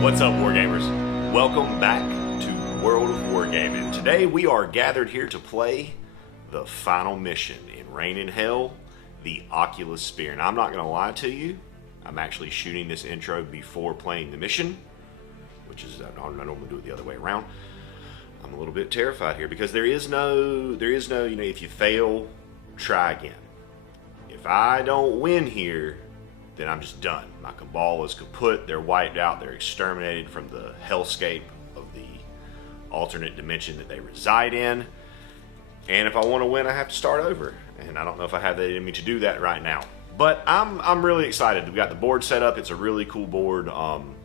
What's up, Wargamers? Welcome back to World of Wargaming. Today we are gathered here to play the final mission in Reign in Hell, the Oculus Spear. And I'm not going to lie to you, I'm actually shooting this intro before playing the mission, which is, I normally do it the other way around. I'm a little bit terrified here because there is no, you know, if you fail, try again. If I don't win here, then I'm just done. My cabal is kaput, they're wiped out, they're exterminated from the hellscape of the alternate dimension that they reside in. And if I want to win, I have to start over. And I don't know if I have that in me to do that right now. But I'm really excited. We've got the board set up. It's a really cool board. I'm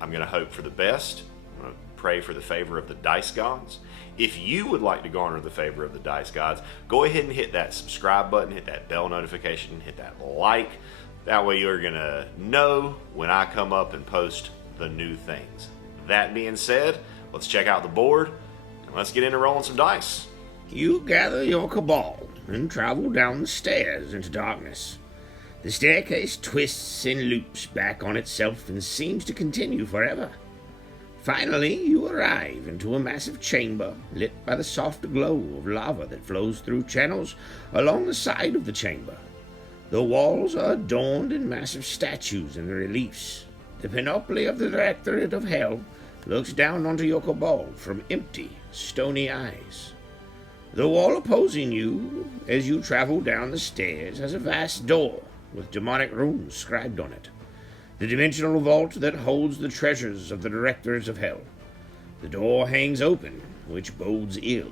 going to hope for the best. I'm going to pray for the favor of the dice gods. If you would like to garner the favor of the dice gods, go ahead and hit that subscribe button, hit that bell notification, hit that like. That way you're going to know when I come up and post the new things. That being said, let's check out the board and let's get into rolling some dice. You gather your cabal and travel down the stairs into darkness. The staircase twists and loops back on itself and seems to continue forever. Finally, you arrive into a massive chamber lit by the soft glow of lava that flows through channels along the side of the chamber. The walls are adorned in massive statues and reliefs. The panoply of the Directorate of Hell looks down onto your cabal from empty, stony eyes. The wall opposing you as you travel down the stairs has a vast door with demonic runes scribed on it. The dimensional vault that holds the treasures of the Directors of Hell. The door hangs open, which bodes ill.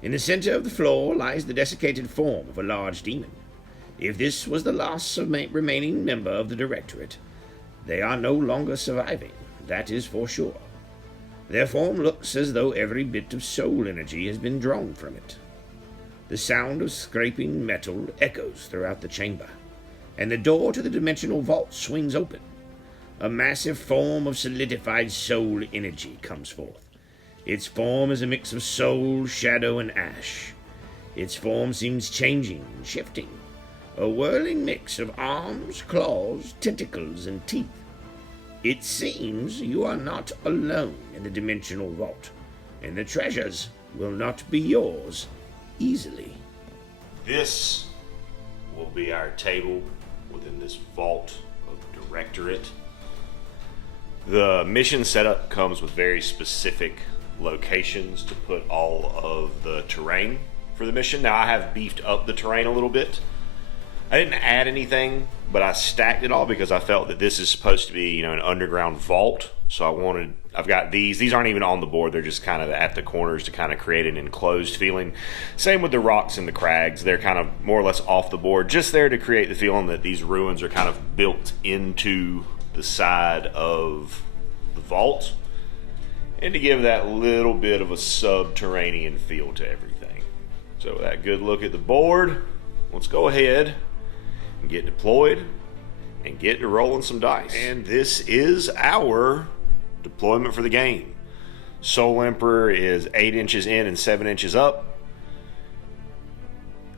In the center of the floor lies the desiccated form of a large demon. If this was the last remaining member of the Directorate, they are no longer surviving, that is for sure. Their form looks as though every bit of soul energy has been drawn from it. The sound of scraping metal echoes throughout the chamber, and the door to the dimensional vault swings open. A massive form of solidified soul energy comes forth. Its form is a mix of soul, shadow, and ash. Its form seems changing and shifting. A whirling mix of arms, claws, tentacles, and teeth. It seems you are not alone in the dimensional vault, and the treasures will not be yours easily. This will be our table within this vault of Directorate. The mission setup comes with very specific locations to put all of the terrain for the mission. Now I have beefed up the terrain a little bit. I didn't add anything, but I stacked it all because I felt that this is supposed to be, you know, an underground vault. So I've got these aren't even on the board. They're just kind of at the corners to kind of create an enclosed feeling. Same with the rocks and the crags. They're kind of more or less off the board, just there to create the feeling that these ruins are kind of built into the side of the vault and to give that little bit of a subterranean feel to everything. So with that good look at the board, let's go ahead and get deployed and get to rolling some dice. And this is our deployment for the game. Soul Emperor is 8 inches in and 7 inches up.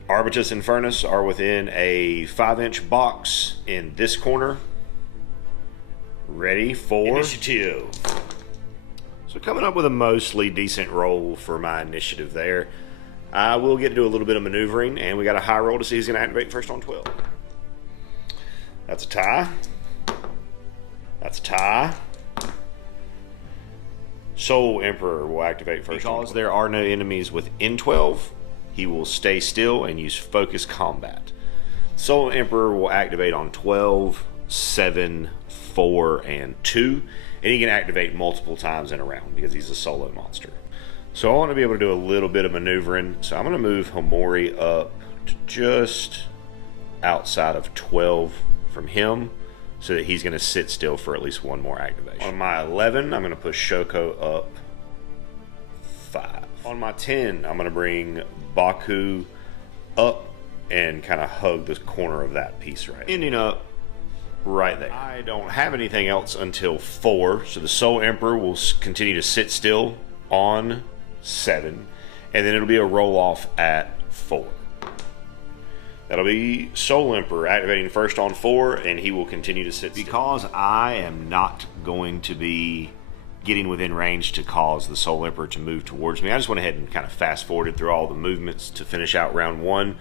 Arbitus and Furnace are within a 5-inch box in this corner. Ready for initiative. So coming up with a mostly decent roll for my initiative there. I will get to do a little bit of maneuvering, and we got a high roll to see who's going to activate first on 12. That's a tie. That's a tie. Soul Emperor will activate first. Because there are no enemies within 12, he will stay still and use focus combat. Soul Emperor will activate on 12, 7, 4, and 2, and he can activate multiple times in a round because he's a solo monster. So I want to be able to do a little bit of maneuvering, so I'm going to move Homori up to just outside of 12 from him so that he's going to sit still for at least one more activation. On my 11, I'm going to push Shoko up 5. On my 10, I'm going to bring Baku up and kind of hug the corner of that piece right. Ending up right there. I don't have anything else until 4, so the Soul Emperor will continue to sit still on 7, and then it'll be a roll off at 4. That'll be Soul Emperor activating first on 4, and he will continue to sit still. Because I am not going to be getting within range to cause the Soul Emperor to move towards me, I just went ahead and kind of fast forwarded through all the movements to finish out round 1.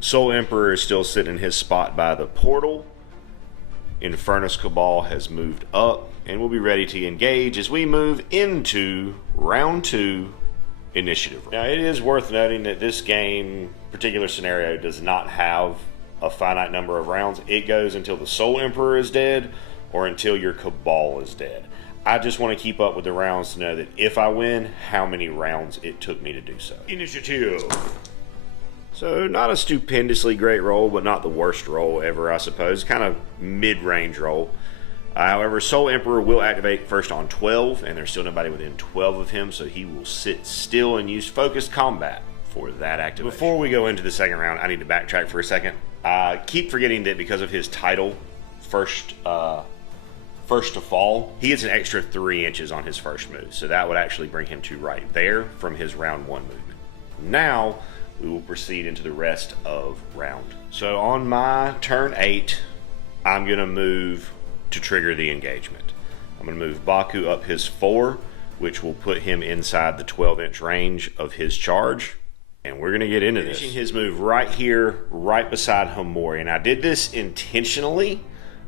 Soul Emperor is still sitting in his spot by the portal. Infernus Cabal has moved up and will be ready to engage as we move into round 2 initiative. Now, it is worth noting that this game, particular scenario, does not have a finite number of rounds. It goes until the Soul Emperor is dead or until your Cabal is dead. I just want to keep up with the rounds to know that if I win, how many rounds it took me to do so. Initiative. So, not a stupendously great roll, but not the worst roll ever, I suppose. Kind of mid-range roll. However, Soul Emperor will activate first on 12, and there's still nobody within 12 of him, so he will sit still and use focused combat for that activation. Before we go into the second round, I need to backtrack for a second. I keep forgetting that because of his title, first to fall, he gets an extra 3 inches on his first move, so that would actually bring him to right there from his round 1 movement. Now, we will proceed into the rest of round. So on my turn 8, I'm going to move to trigger the engagement. I'm going to move Baku up his 4, which will put him inside the 12-inch range of his charge. And we're going to get into this. Finishing his move right here, right beside Homori. And I did this intentionally.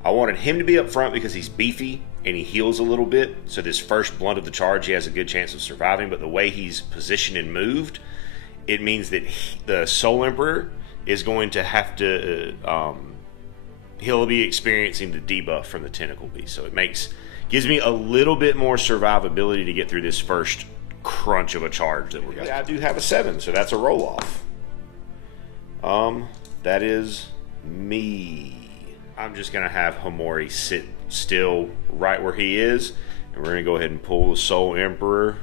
I wanted him to be up front because he's beefy and he heals a little bit. So this first blunt of the charge, he has a good chance of surviving. But the way he's positioned and moved, it means that the Soul Emperor is going to have to, he'll be experiencing the debuff from the Tentacle Beast. So it gives me a little bit more survivability to get through this first crunch of a charge that we're going to. I do have a 7, so that's a roll off. That is me. I'm just going to have Homori sit still right where he is, and we're going to go ahead and pull the Soul Emperor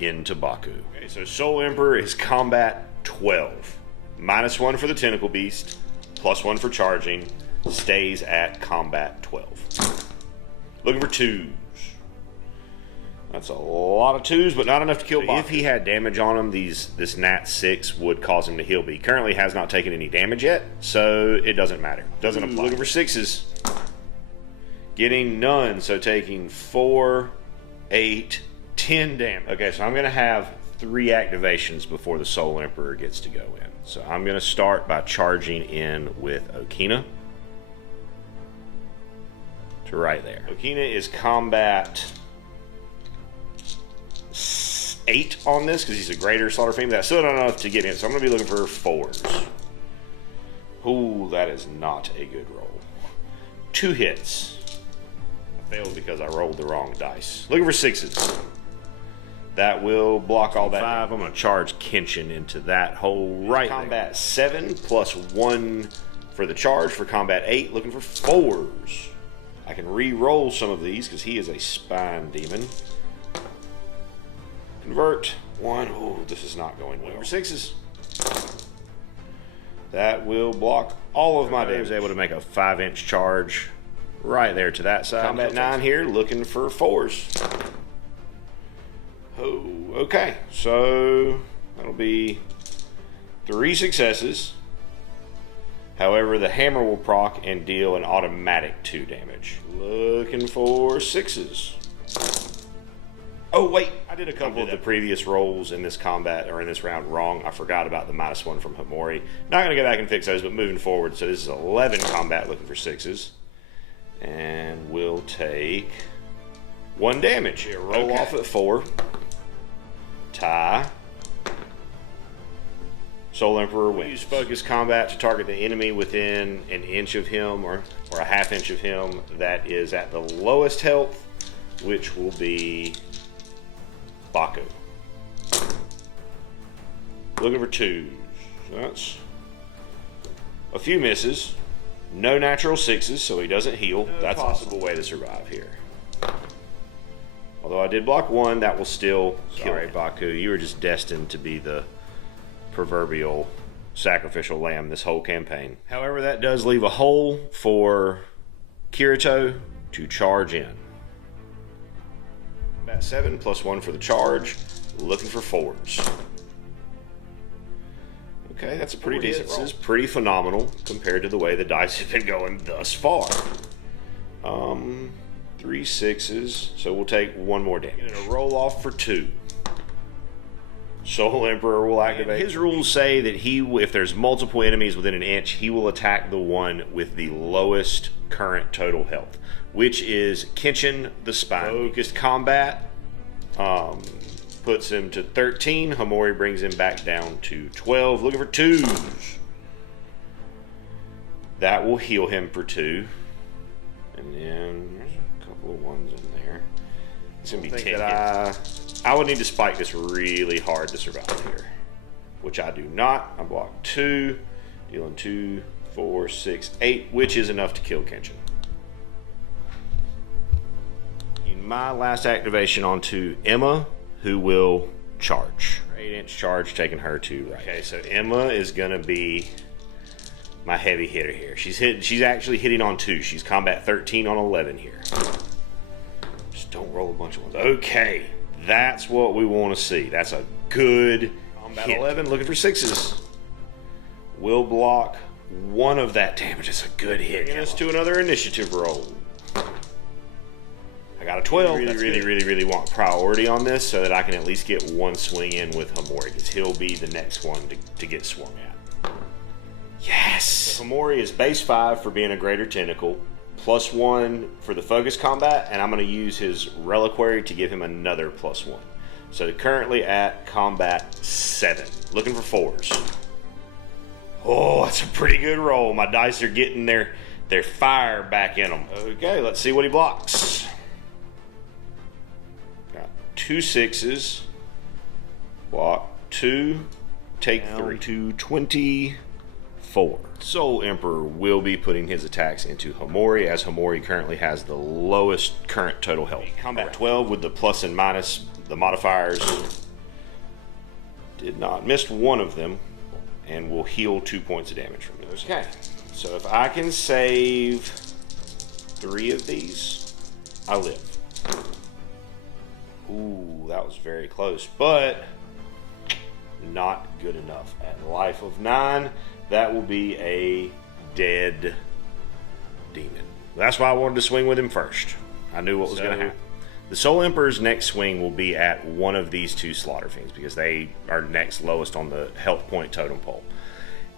into Baku. Okay, so Soul Emperor is combat 12. -1 for the Tentacle Beast, +1 for charging, stays at combat 12. Looking for 2s. That's a lot of 2s, but not enough to kill Baku. If he had damage on him, this Nat 6 would cause him to heal, but he currently has not taken any damage yet, so it doesn't matter. Doesn't apply. Looking for 6s. Getting none, so taking 4, 8, 10 damage. Okay, so I'm going to have 3 activations before the Soul Emperor gets to go in. So I'm going to start by charging in with Okina to right there. Okina is combat 8 on this because he's a greater Slaughter Fiend. That's still not enough to get in, so I'm going to be looking for 4s. Ooh, that is not a good roll. 2 hits. I failed because I rolled the wrong dice. Looking for 6s. That will block all that. 5. I'm going to charge Kenshin into that hole right there. Combat 7 +1 for the charge for combat 8. Looking for 4s. I can re-roll some of these because he is a spine demon. Convert 1. Oh, this is not going well. For 6s. That will block all of my damage. I was able to make a 5-inch charge right there to that side. Combat 9 here, looking for 4s. Oh, okay. So that'll be 3 successes. However, the hammer will proc and deal an automatic 2 damage. Looking for 6s. Oh, wait. I did a couple of the previous rolls in this combat, or in this round, wrong. I forgot about the -1 from Homori. Not going to go back and fix those, but moving forward. So this is 11 combat looking for 6s. And we'll take 1 damage. Here, roll off at 4. Tie. Soul Emperor wins. Use focus combat to target the enemy within an inch of him or a half inch of him that is at the lowest health, which will be Baku. Looking for 2s. That's a few misses. No natural 6s, so he doesn't heal. That's a possible way to survive here. Although I did block 1, that will still kill Baku. You were just destined to be the proverbial sacrificial lamb this whole campaign. However, that does leave a hole for Kirito to charge in. Combat 7 +1 for the charge. Looking for 4s. Okay, that's a pretty decent roll. This is pretty phenomenal compared to the way the dice have been going thus far. 3 6s, so we'll take 1 more damage. And a roll off for 2. Soul Emperor will activate. His rules say that if there's multiple enemies within an inch, he will attack the one with the lowest current total health, which is Kenshin the Spine. Focused combat puts him to 13. Homori brings him back down to 12. Looking for 2s. That will heal him for 2. And then there's a couple of 1s in there. It's going to be 10. I would need to spike this really hard to survive here, which I do not. I block 2, dealing 2, 4, 6, 8, which is enough to kill Kenshin. In my last activation onto Emma, who will charge. 8-inch charge, taking her to right. Okay, so Emma is going to be my heavy hitter here. She's actually hitting on 2. She's combat 13 on 11 here. Just don't roll a bunch of 1s. Okay. That's what we want to see. That's a good combat hit. 11, looking for 6s. Will block 1 of that damage. It's a good hit. Bringing us to another initiative roll. I got a 12. Really want priority on this so that I can at least get 1 swing in with Homori, because he'll be the next one to get swung at. Yes! So Homori is base 5 for being a greater tentacle. +1 for the focus combat, and I'm going to use his reliquary to give him another +1. So currently at combat 7. Looking for 4s. Oh, that's a pretty good roll. My dice are getting their fire back in them. Okay, let's see what he blocks. Got 2 6s. Block 2. Take 3 to 24. Soul Emperor will be putting his attacks into Homori, as Homori currently has the lowest current total health. Combat 12 with the plus and minus, the modifiers. Did not. Missed 1 of them, and will heal 2 points of damage from those. Okay, so if I can save 3 of these, I live. Ooh, that was very close, but not good enough. At life of 9, that will be a dead demon. That's why I wanted to swing with him first. I knew what was going to happen. The Soul Emperor's next swing will be at one of these 2 Slaughter Fiends, because they are next lowest on the health point totem pole.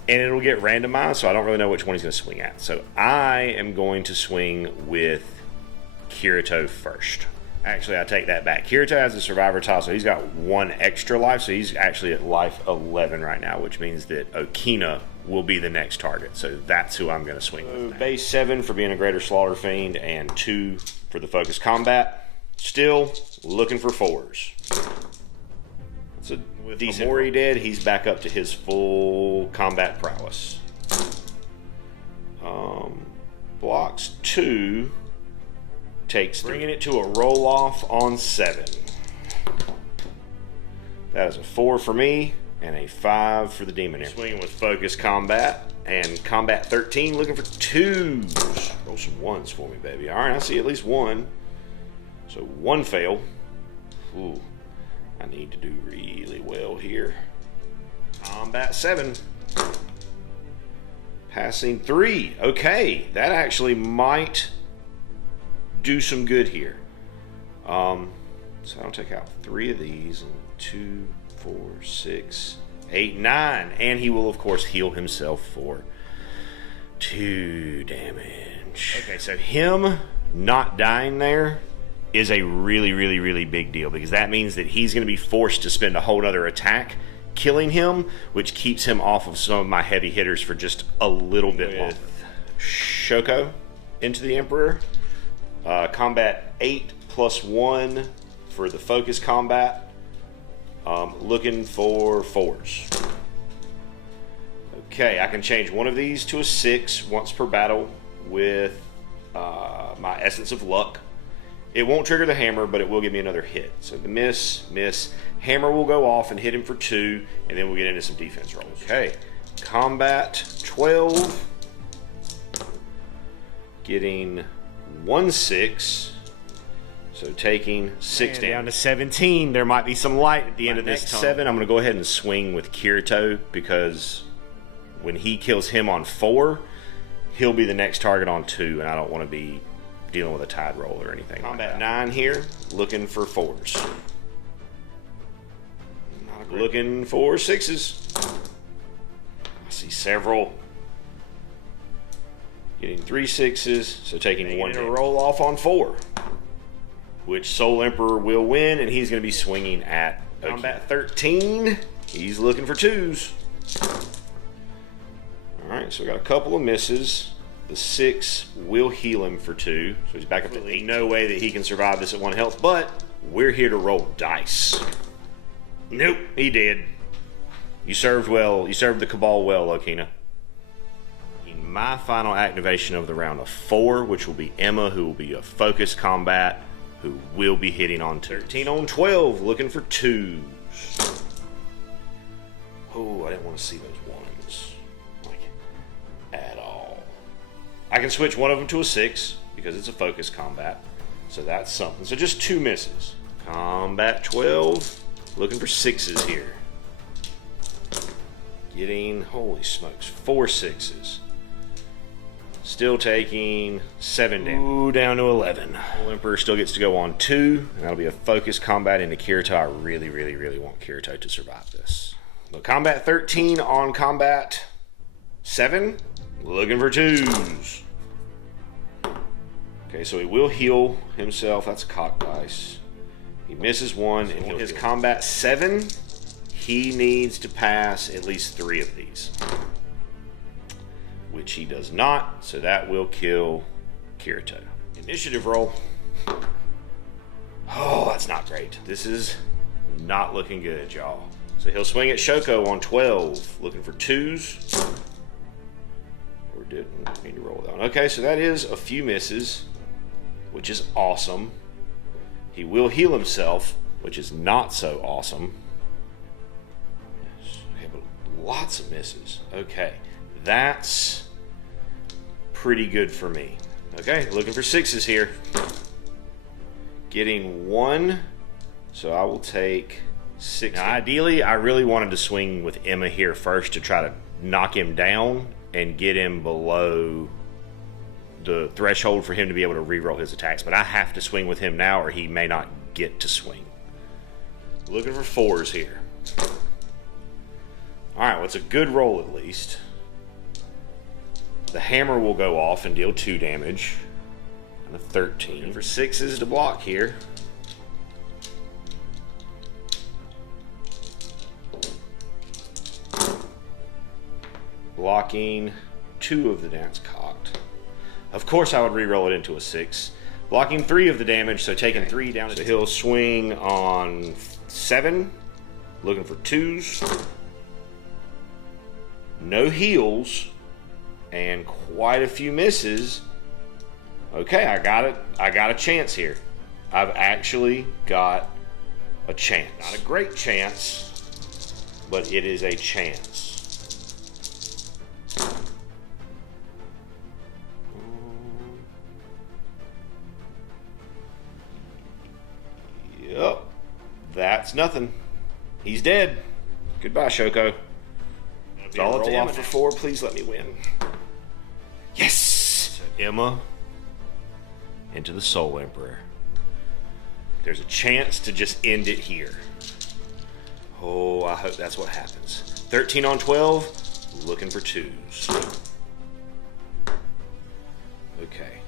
And it'll get randomized, so I don't really know which one he's going to swing at. So I am going to swing with Kirito first. Actually, I take that back. Kirito has the Survivor tile, so he's got 1 extra life, so he's actually at life 11 right now, which means that Okina will be the next target. So that's who I'm going to swing with. Base 7 for being a greater Slaughter Fiend, and 2 for the focus combat. Still looking for 4s. It's a decent. Homori dead, he's back up to his full combat prowess. Blocks 2. Takes 3. Bringing it to a roll off on 7. That is a 4 for me and a 5 for the demon. Swinging with focus combat and combat 13, looking for 2s. Roll some 1s for me, baby. All right, I see at least 1. So 1 fail. Ooh, I need to do really well here. Combat 7. Passing 3. Okay, that actually might do some good here. So I'll take out 3 of these, and 2, 4, 6, 8, 9, and he will of course heal himself for 2 damage. Okay, so him not dying there is a really big deal, because that means that he's going to be forced to spend a whole other attack killing him, which keeps him off of some of my heavy hitters for just a little bit longer. Shoko into the Emperor. Combat 8 +1 for the focus combat. Looking for 4s. Okay, I can change one of these to a 6 once per battle with my Essence of Luck. It won't trigger the hammer, but it will give me another hit. So the miss. Hammer will go off and hit him for 2, and then we'll get into some defense rolls. Okay, Combat 12. Getting 1-6. So taking 6 down to 17. There might be some light at the end of this tunnel. 7, I'm going to go ahead and swing with Kirito, because when he kills him on 4, he'll be the next target on 2, and I don't want to be dealing with a tide roll or anything. Combat 9 here, looking for 4s. Looking for 6s. I see several. Getting 3 6s, so taking 1 to roll off on 4. Which Soul Emperor will win, and he's going to be swinging at Combat 13. He's looking for 2s. Alright, so we got a couple of misses. The 6 will heal him for 2, so he's back up to 8. No way that he can survive this at 1 health, but we're here to roll dice. Nope, he did. You served well. You served the Cabal well, Lokina. In my final activation of the round of 4, which will be Emma, who will be a focused combat, who will be hitting on 13 on 12, looking for 2s. Oh, I didn't want to see those 1s. Like, at all. I can switch one of them to a 6, because it's a focused combat. So that's something. So just 2 misses. Combat 12, looking for 6s here. Getting, holy smokes, 4 6s. Still taking 7 damage. Ooh, down to 11. Emperor still gets to go on 2, and that'll be a focused combat into Kirito. I really, really, really want Kirito to survive this. But combat 13 on combat 7, looking for 2s. Okay, so he will heal himself. That's a cock dice. He misses 1, and his combat 7, he needs to pass at least 3 of these. Which he does not, so that will kill Kirito. Initiative roll. Oh, that's not great. This is not looking good, y'all. So he'll swing at Shoko on 12, looking for 2s. Or didn't need to roll down. Okay, so that is a few misses, which is awesome. He will heal himself, which is not so awesome. Okay, but lots of misses. Okay. That's pretty good for me. Okay, looking for 6s here. Getting 1, so I will take 6. Now, ideally, I really wanted to swing with Emma here first to try to knock him down and get him below the threshold for him to be able to reroll his attacks. But I have to swing with him now, or he may not get to swing. Looking for 4s here. Alright, well, it's a good roll at least. The hammer will go off and deal 2 damage. And a 13. For 6s to block here. Blocking 2 of the dance cocked. Of course I would re-roll it into a 6. Blocking 3 of the damage, so taking 3 down. So he'll swing on 7. Looking for 2s. No heals. And quite a few misses. Okay, I got it. I got a chance here. I've actually got a chance. Not a great chance, but it is a chance. Yep. That's nothing. He's dead. Goodbye, Shoko. It's all up to Emma for 4. Please let me win. Yes! So Emma into the Soul Emperor. There's a chance to just end it here. Oh, I hope that's what happens. 13 on 12, looking for 2s. Okay.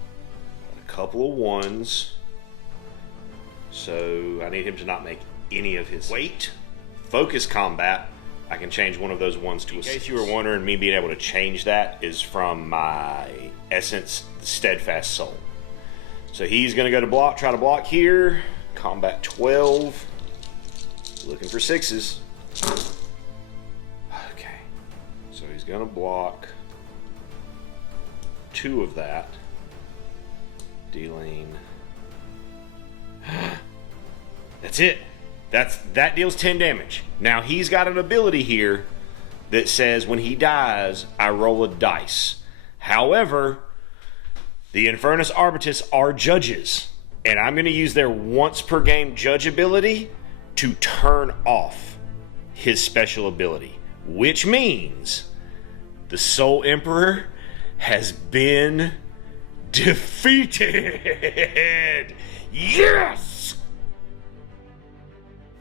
Got a couple of 1s. So I need him to not make any of his weight. Focus combat. I can change one of those 1s to a 6. In case you were wondering, me being able to change that is from my Essence Steadfast Soul. So he's going to go to block, try to block here. Combat 12. Looking for 6s. Okay. So he's going to block 2 of that. Dealing... That's it. That deals 10 damage. Now he's got an ability here that says when he dies, I roll a dice. However, the Infernus Arbitus are judges, and I'm going to use their once per game judge ability to turn off his special ability, which means the Soul Emperor has been defeated. Yes!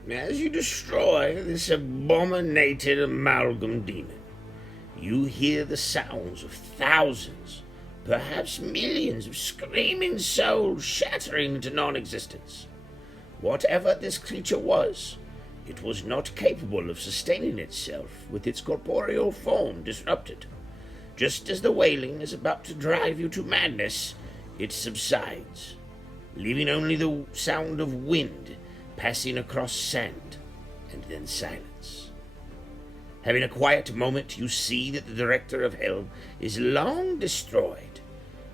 As you destroy this abominated amalgam demon, you hear the sounds of thousands, perhaps millions of screaming souls shattering into non-existence. Whatever this creature was, it was not capable of sustaining itself with its corporeal form disrupted. Just as the wailing is about to drive you to madness, it subsides, leaving only the sound of wind passing across sand, and then silence. Having a quiet moment, you see that the Director of Hell is long destroyed.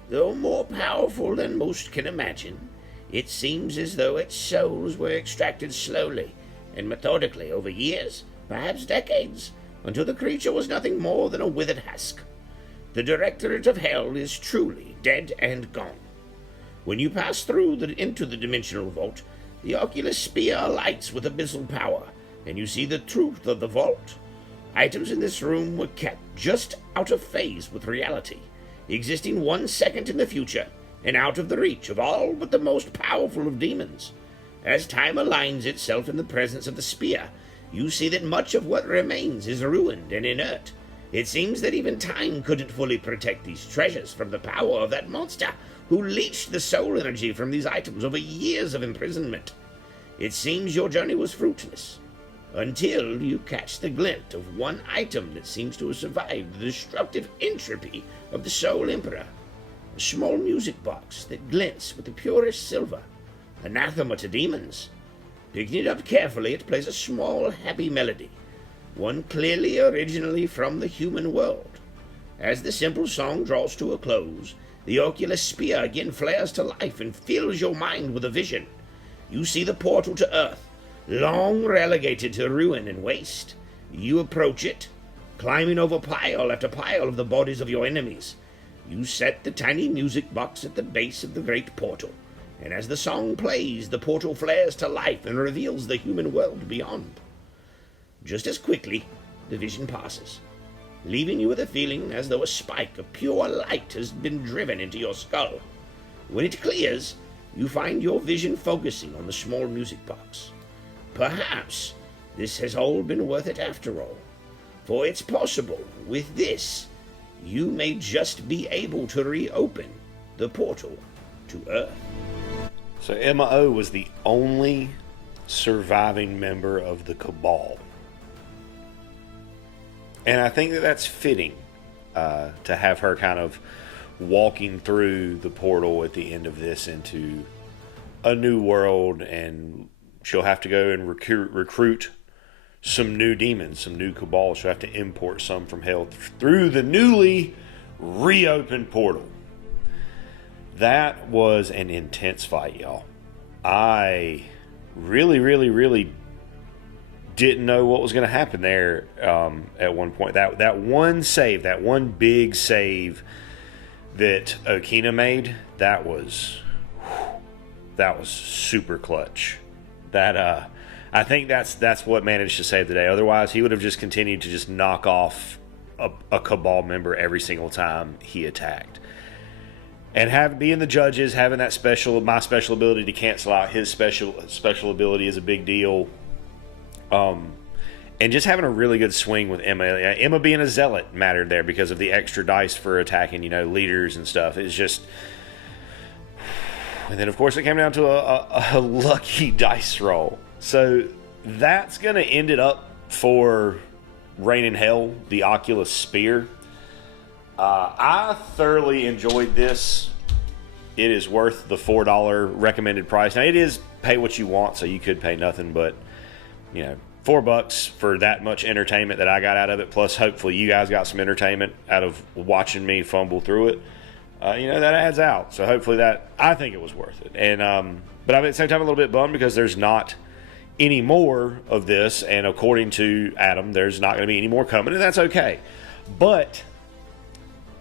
Though more powerful than most can imagine, it seems as though its souls were extracted slowly and methodically over years, perhaps decades, until the creature was nothing more than a withered husk. The Directorate of Hell is truly dead and gone. When you pass through into the dimensional vault, the Oculus Spear lights with abyssal power, and you see the truth of the vault. Items in this room were kept just out of phase with reality, existing 1 second in the future, and out of the reach of all but the most powerful of demons. As time aligns itself in the presence of the spear, you see that much of what remains is ruined and inert. It seems that even time couldn't fully protect these treasures from the power of that monster who leached the soul energy from these items over years of imprisonment. It seems your journey was fruitless, until you catch the glint of one item that seems to have survived the destructive entropy of the Soul Emperor. A small music box that glints with the purest silver, anathema to demons. Picking it up carefully, it plays a small, happy melody, one clearly originally from the human world. As the simple song draws to a close, the Oculus Spear again flares to life and fills your mind with a vision. You see the portal to Earth, long relegated to ruin and waste. You approach it, climbing over pile after pile of the bodies of your enemies. You set the tiny music box at the base of the great portal, and as the song plays, the portal flares to life and reveals the human world beyond. Just as quickly, the vision passes, leaving you with a feeling as though a spike of pure light has been driven into your skull. When it clears, you find your vision focusing on the small music box. Perhaps this has all been worth it after all, for it's possible with this you may just be able to reopen the portal to Earth. So Emma O was the only surviving member of the Cabal. And I think that that's fitting to have her kind of walking through the portal at the end of this into a new world, and she'll have to go and recruit some new demons, some new Cabal. She'll have to import some from hell through the newly reopened portal. That was an intense fight, y'all. I really didn't know what was going to happen there at one point. That one save, that one big save that Okina made, that was super clutch. That I think that's what managed to save the day. Otherwise, he would have just continued to just knock off a Cabal member every single time he attacked. And being the judges, having that my special ability to cancel out his special ability is a big deal. And just having a really good swing with Emma. Emma being a zealot mattered there because of the extra dice for attacking, leaders and stuff. It's just... And then, of course, it came down to a lucky dice roll. So that's going to end it up for Reign in Hell, the Oculus Spear. I thoroughly enjoyed this. It is worth the $4 recommended price. Now, it is pay what you want, so you could pay nothing, but, $4 for that much entertainment that I got out of it, plus hopefully you guys got some entertainment out of watching me fumble through it. That adds out. So hopefully I think it was worth it. And but I'm at the same time a little bit bummed because there's not any more of this, and according to Adam, there's not going to be any more coming, and that's okay. But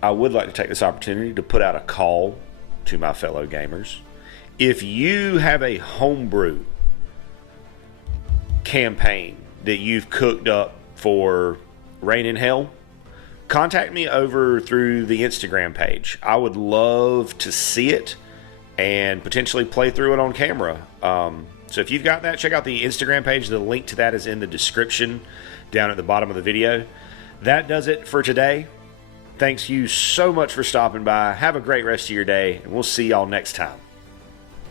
I would like to take this opportunity to put out a call to my fellow gamers. If you have a homebrew campaign that you've cooked up for Rain in Hell, contact me over through the Instagram page. I would love to see it and potentially play through it on camera. So if you've got that, check out the Instagram page. The link to that is in the description down at the bottom of the video. That does it for today. Thanks you so much for stopping by. Have a great rest of your day, and we'll see y'all next time.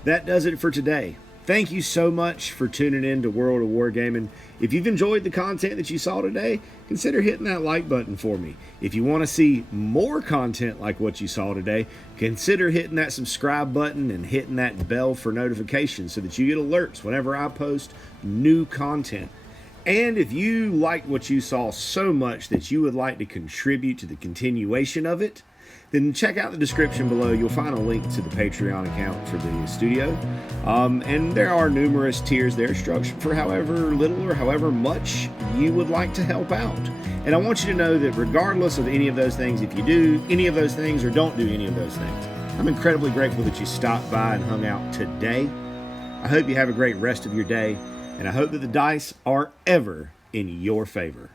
That does it for today. Thank you so much for tuning in to World of Wargaming. If you've enjoyed the content that you saw today, consider hitting that like button for me. If you want to see more content like what you saw today, consider hitting that subscribe button and hitting that bell for notifications so that you get alerts whenever I post new content. And if you like what you saw so much that you would like to contribute to the continuation of it, then check out the description below. You'll find a link to the Patreon account for the studio. And there are numerous tiers there structured for however little or however much you would like to help out. And I want you to know that regardless of any of those things, if you do any of those things or don't do any of those things, I'm incredibly grateful that you stopped by and hung out today. I hope you have a great rest of your day, and I hope that the dice are ever in your favor.